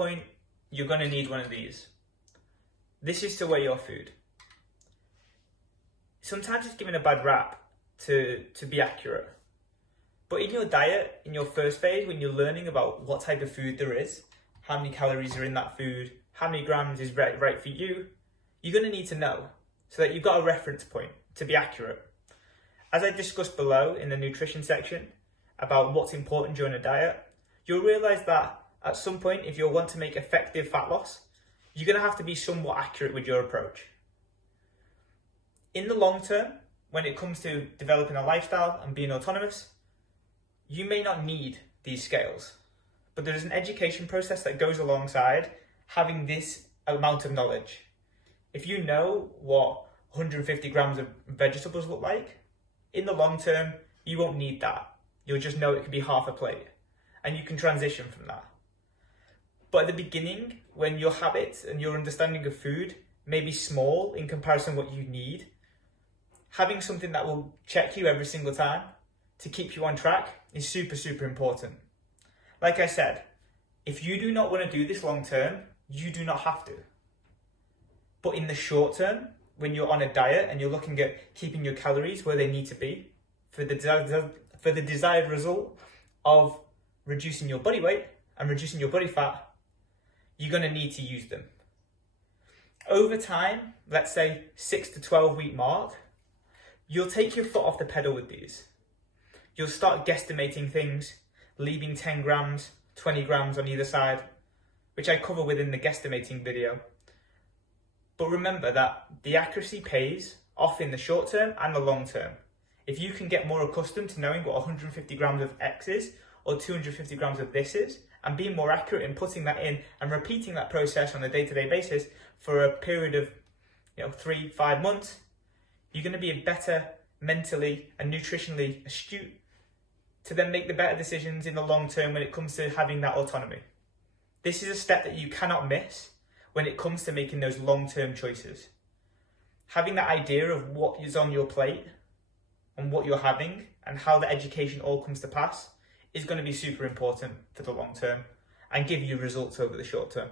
point, you're going to need one of these. This is to weigh your food. Sometimes it's given a bad rap to be accurate. But in your diet, in your first phase, when you're learning about what type of food there is, how many calories are in that food, how many grams is right for you, you're going to need to know so that you've got a reference point to be accurate. As I discussed below in the nutrition section about what's important during a diet, you'll realize that at some point, if you want to make effective fat loss, you're going to have to be somewhat accurate with your approach. In the long term, when it comes to developing a lifestyle and being autonomous, you may not need these scales, but there is an education process that goes alongside having this amount of knowledge. If you know what 150 grams of vegetables look like, in the long term, you won't need that. You'll just know it could be half a plate, and you can transition from that. But at the beginning, when your habits and your understanding of food may be small in comparison to what you need, having something that will check you every single time to keep you on track is super, super important. Like I said, if you do not want to do this long term, you do not have to. But in the short term, when you're on a diet and you're looking at keeping your calories where they need to be for the desired result of reducing your body weight and reducing your body fat, you're going to need to use them. Over time, let's say 6 to 12 week mark, you'll take your foot off the pedal with these. You'll start guesstimating things, leaving 10 grams, 20 grams on either side, which I cover within the guesstimating video. But remember that the accuracy pays off in the short term and the long term. If you can get more accustomed to knowing what 150 grams of X is or 250 grams of this is, and being more accurate in putting that in and repeating that process on a day-to-day basis for a period of 3-5 months, you're going to be better mentally and nutritionally astute to then make the better decisions in the long term when it comes to having that autonomy. This is a step that you cannot miss when it comes to making those long-term choices. Having that idea of what is on your plate and what you're having and how the education all comes to pass is going to be super important for the long term and give you results over the short term.